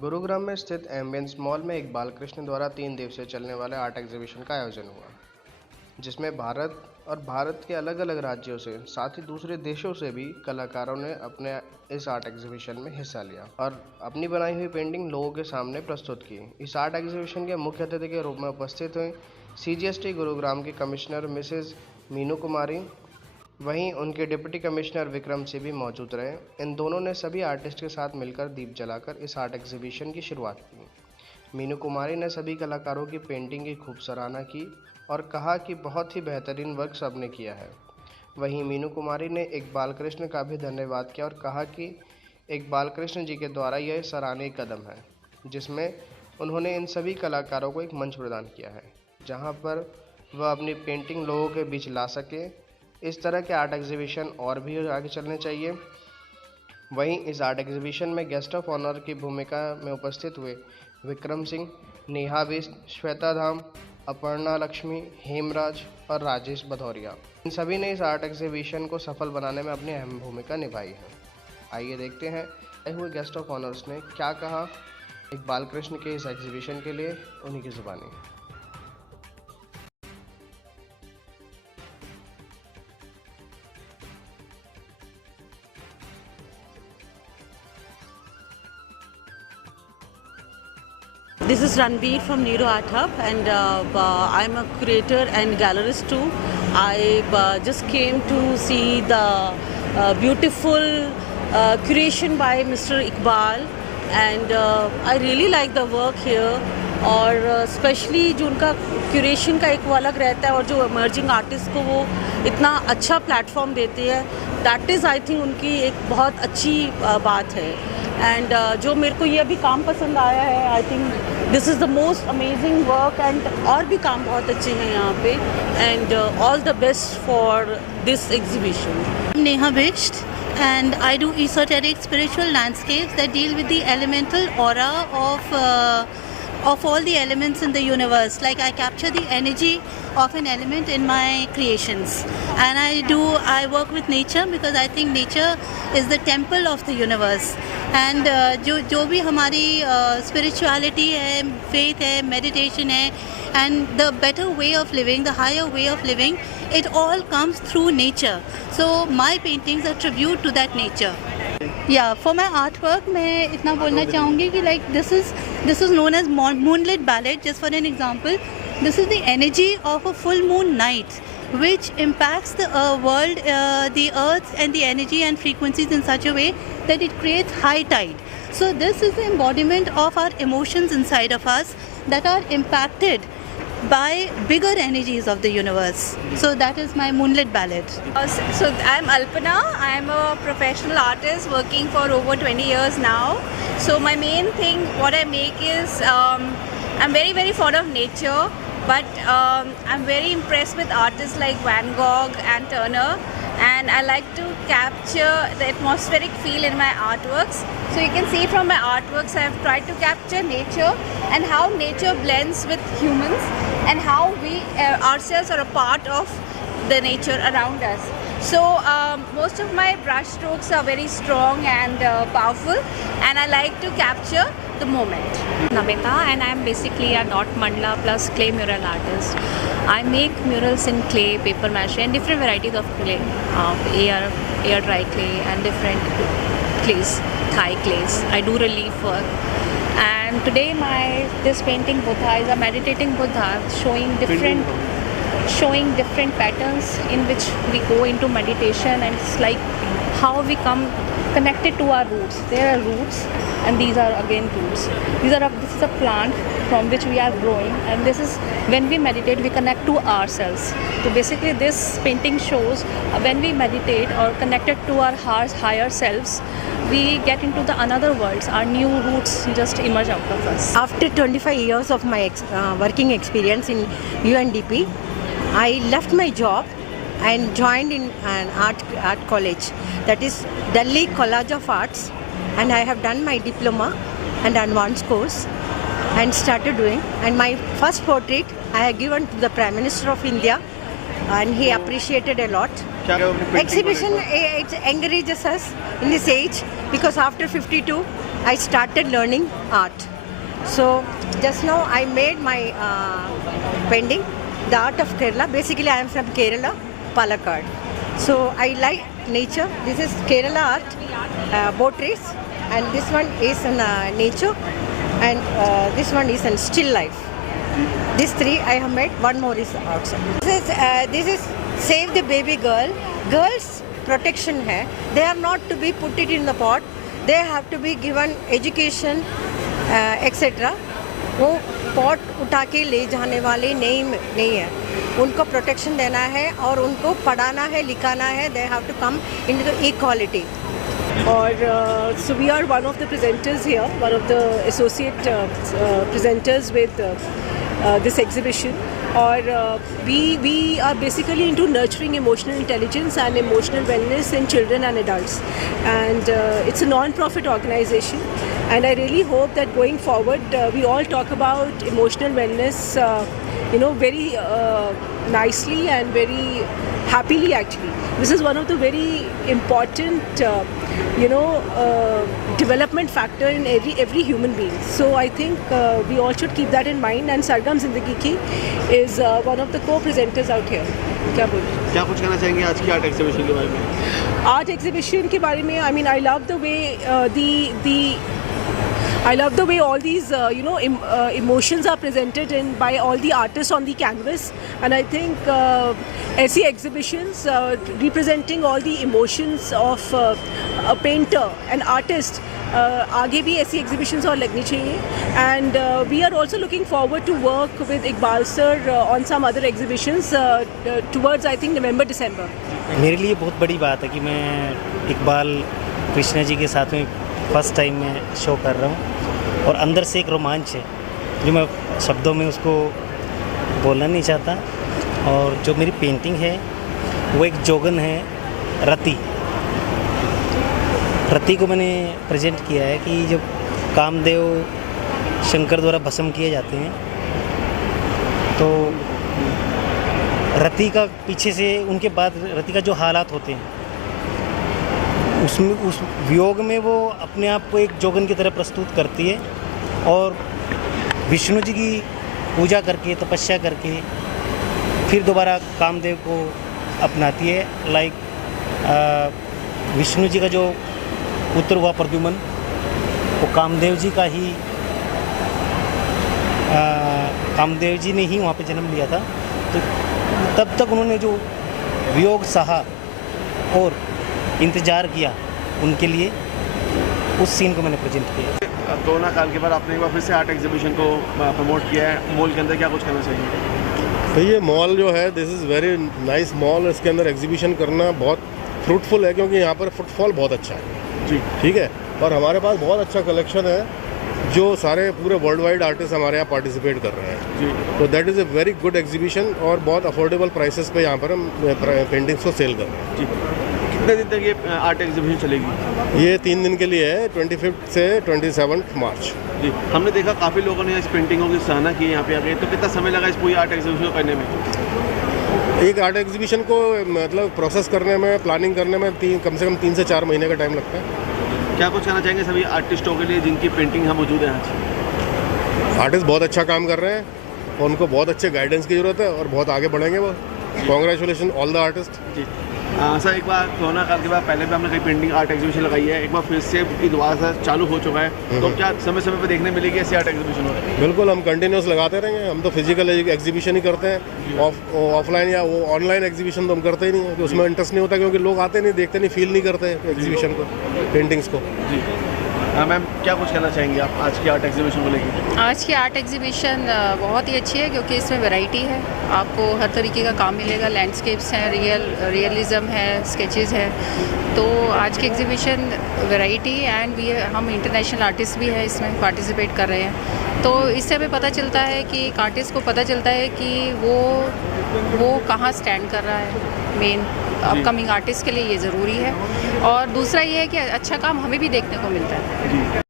गुरुग्राम में स्थित ambience mall में एक बालकृष्ण द्वारा 3 दिवसीय चलने वाले आर्ट एग्जीबिशन का आयोजन हुआ, जिसमें भारत के अलग अलग राज्यों से साथ ही दूसरे देशों से भी कलाकारों ने अपने इस आर्ट एग्जीबिशन में हिस्सा लिया और अपनी बनाई हुई पेंटिंग लोगों के सामने प्रस्तुत की। इस आर्ट एग्जीबिशन के मुख्य अतिथि के रूप में उपस्थित हुई CGST गुरुग्राम की कमिश्नर मिसेज मीनू कुमारी, वहीं उनके डिप्टी कमिश्नर विक्रम सिंह भी मौजूद रहे। इन दोनों ने सभी आर्टिस्ट के साथ मिलकर दीप जलाकर इस आर्ट एग्जीबिशन की शुरुआत की। मीनू कुमारी ने सभी कलाकारों की पेंटिंग की खूब सराहना की और कहा कि बहुत ही बेहतरीन वर्क सबने किया है। वहीं मीनू कुमारी ने एक बालकृष्ण का भी धन्यवाद किया और कहा कि एक बालकृष्ण जी के द्वारा यह सराहनीय कदम है, जिसमें उन्होंने इन सभी कलाकारों को एक मंच प्रदान किया है, जहां पर वह अपनी पेंटिंग लोगों के बीच ला सके। इस तरह के आर्ट एग्जीबिशन और भी आगे चलने चाहिए। वहीं इस आर्ट एग्जीबिशन में गेस्ट ऑफ ऑनर की भूमिका में उपस्थित हुए विक्रम सिंह, नेहा बिष्ट, श्वेता धाम, अपर्णा लक्ष्मी, हेमराज और राजेश भदौरिया, इन सभी ने इस आर्ट एग्जीबिशन को सफल बनाने में अपनी अहम भूमिका निभाई है। आइए देखते हैं आए हुए गेस्ट ऑफ ऑनर्स ने क्या कहा एक बालकृष्ण के इस एग्जीबिशन के लिए, उन्हीं की जुबानी। This is Ranveer from Nero Art Hub, and I'm a curator and gallerist too. I just came to see the beautiful curation by Mr. Iqbal, and I really like the work here. और specially जो उनका curation का एक वो अलग रहता है और जो इमर्जिंग आर्टिस्ट को वो इतना अच्छा प्लेटफॉर्म देते हैं, दैट इज़ आई थिंक उनकी एक बहुत अच्छी बात है। एंड जो मेरे को ये अभी काम पसंद आया है, I think this is the most amazing work, and और भी काम बहुत अच्छे हैं यहाँ पे, and all the best for this exhibition. Neha Bisht, and I do esoteric spiritual landscapes that deal with the elemental aura of all the elements in the universe. Like I capture the energy of an element in my creations, and I work with nature because I think nature is the temple of the universe. And जो भी हमारी spirituality है, faith है, meditation है, and the better way of living, the higher way of living, it all comes through nature. So my paintings are tribute to that nature. Yeah, for my artwork मैं इतना बोलना चाहूँगी कि like this is known as moonlit ballet. Just for an example, this is the energy of a full moon night, which impacts the world, the earth and the energy and frequencies in such a way that it creates high tide. So this is the embodiment of our emotions inside of us that are impacted by bigger energies of the universe. So that is my moonlit ballet. So I'm Alpana. I'm a professional artist working for over 20 years now. So my main thing, what I make is, I'm very fond of nature, but I'm very impressed with artists like Van Gogh and Turner, and I like to capture the atmospheric feel in my artworks. So you can see from my artworks I've tried to capture nature and how nature blends with humans and how we ourselves are a part of the nature around us. So most of my brush strokes are very strong and powerful, and I like to capture the moment. Namita, and I am basically a dot mandala plus clay mural artist. I make murals in clay, paper mache, and different varieties of clay, air dry clay, and different clays, Thai clays. I do relief work. And today this painting Buddha is a meditating Buddha showing different patterns in which we go into meditation, and it's like how we come connected to our roots. There are roots, and these are again roots. This is a plant from which we are growing, and this is when we meditate we connect to ourselves. So basically this painting shows when we meditate or connected to our heart's higher selves, we get into the another worlds. Our new roots just emerge out of us. After 25 years of my working experience in UNDP, I left my job and joined in an art college, that is Delhi College of Arts, and I have done my diploma and advanced course and started doing. And my first portrait I have given to the Prime Minister of India, and he appreciated a lot. Exhibition it encourages us in this age, because after 52 I started learning art. So just now I made my painting, the art of Kerala. Basically I am from Kerala, Palakkad. So I like nature. This is Kerala art, boat race, and this one is in nature, and this one is in still life. These three I have made. One more is outside. This is Save the Baby Girl. Girls protection hai. They are not to be put it in the pot. They have to be given education, etc. वो pot उठा के ले जाने वाले नहीं है, उनको protection देना है और उनको पढ़ाना है, लिखाना है. They have to come into the equality. Or so we are one of the presenters here, one of the associate presenters with this exhibition. Or we are basically into nurturing emotional intelligence and emotional wellness in children and adults, and it's a non-profit organization, and I really hope that going forward we all talk about emotional wellness very nicely and very happily. Actually, this is one of the very important development factor in every human being. So I think we all should keep that in mind, and Sargam Zindagi Ki is one of the co-presenters out here. क्या कुछ कहना चाहेंगे आज की art exhibition के बारे में? Art exhibition के बारे में, I mean, I love the way I love the way all these emotions are presented by all the artists on the canvas, and I think ऐसी exhibitions representing all the emotions of a painter, an artist, आगे भी ऐसी exhibitions और लगनी चाहिए. And we are also looking forward to work with Iqbal sir on some other exhibitions towards I think November-December. मेरे लिए बहुत बड़ी बात है कि मैं इकबाल कृष्णा जी के साथ में फर्स्ट टाइम मैं शो कर रहा हूँ, और अंदर से एक रोमांच है जो मैं शब्दों में उसको बोलना नहीं चाहता. और जो मेरी पेंटिंग है वो एक जोगन है, रति को मैंने प्रेजेंट किया है कि जब कामदेव शंकर द्वारा भस्म किए जाते हैं तो रति का पीछे से उनके बाद रति का जो हालात होते हैं उसमें उस वियोग में वो अपने आप को एक जोगन की तरह प्रस्तुत करती है, और विष्णु जी की पूजा करके तपस्या करके फिर दोबारा कामदेव को अपनाती है. लाइक विष्णु जी का जो पुत्र हुआ प्रद्युम्न, वो कामदेव जी ने ही वहाँ पे जन्म लिया था. तो तब तक उन्होंने जो वियोग सहा और इंतज़ार किया उनके लिए, उस सीन को मैंने प्रेजेंट किया. कोरोना काल के बाद आपने एक बार फिर से आर्ट एग्जीबिशन को प्रमोट किया है मॉल के अंदर, क्या कुछ कहना चाहिए? तो ये मॉल जो है, this is very nice mall. इसके अंदर एग्जीबिशन करना बहुत फ्रूटफुल है क्योंकि यहाँ पर फुटफॉल बहुत अच्छा है जी. ठीक है, और हमारे पास बहुत अच्छा कलेक्शन है जो सारे पूरे वर्ल्ड वाइड आर्टिस्ट हमारे यहाँ पार्टिसिपेट कर रहे हैं जी. तो that is a very good exhibition, और बहुत अफोर्डेबल प्राइसेस पे यहाँ पर हम पेंटिंग्स को सेल कर रहे हैं जी. कितने दिन तक ये आर्ट एग्जीबिशन चलेगी? ये 3 दिन के लिए है, 25 से 27 मार्च जी. हमने देखा काफ़ी लोगों ने इस पेंटिंगों की सराहना की यहाँ पे आके, तो कितना समय लगा इस पूरी आर्ट एग्जीबिशन को करने में? एक आर्ट एग्जीबिशन को मतलब प्रोसेस करने में, प्लानिंग करने में कम से कम 3 से 4 महीने का टाइम लगता है. क्या कुछ कहना चाहेंगे सभी आर्टिस्टों के लिए जिनकी पेंटिंग यहाँ मौजूद है आज? आर्टिस्ट बहुत अच्छा काम कर रहे हैं और उनको बहुत अच्छे गाइडेंस की ज़रूरत है और बहुत आगे बढ़ेंगे वो. Congratulation all the artist ji. Sir, एक बार कोरोना काल के बाद पहले भी हमने कई पेंटिंग आर्ट एग्जीबिशन लगाई है, एक बार फिर से दोबारा चालू हो चुका है, तो क्या समय समय पर देखने मिलेगी ऐसी आर्ट एग्जीबिशन हो रही है? बिल्कुल, हम कंटिन्यूस लगाते रहेंगे. हम तो फिजिकल एग्जीबिशन ही करते हैं, ऑफलाइन या वो ऑनलाइन एग्जीबिशन तो हम करते ही नहीं है, उसमें इंटरेस्ट नहीं होता क्योंकि लोग आते नहीं, देखते नहीं, फील नहीं करते एग्जीबिशन को, पेंटिंग्स को. जी. मैम, क्या कुछ कहना चाहेंगे आप आज की आर्ट एग्जीबिशन को लेकर? आज की आर्ट एग्जीबिशन बहुत ही अच्छी है क्योंकि इसमें वैरायटी है, आपको हर तरीके का काम मिलेगा. लैंडस्केप्स हैं, रियलिज्म है, स्केचेस है. तो आज की एग्जीबिशन वैरायटी एंड हम इंटरनेशनल आर्टिस्ट भी हैं इसमें पार्टिसिपेट कर रहे हैं. तो इससे हमें पता चलता है कि एक आर्टिस्ट को पता चलता है कि वो कहाँ स्टैंड कर रहा है. मेन अपकमिंग आर्टिस्ट के लिए ये ज़रूरी है, और दूसरा ये है कि अच्छा काम हमें भी देखने को मिलता है.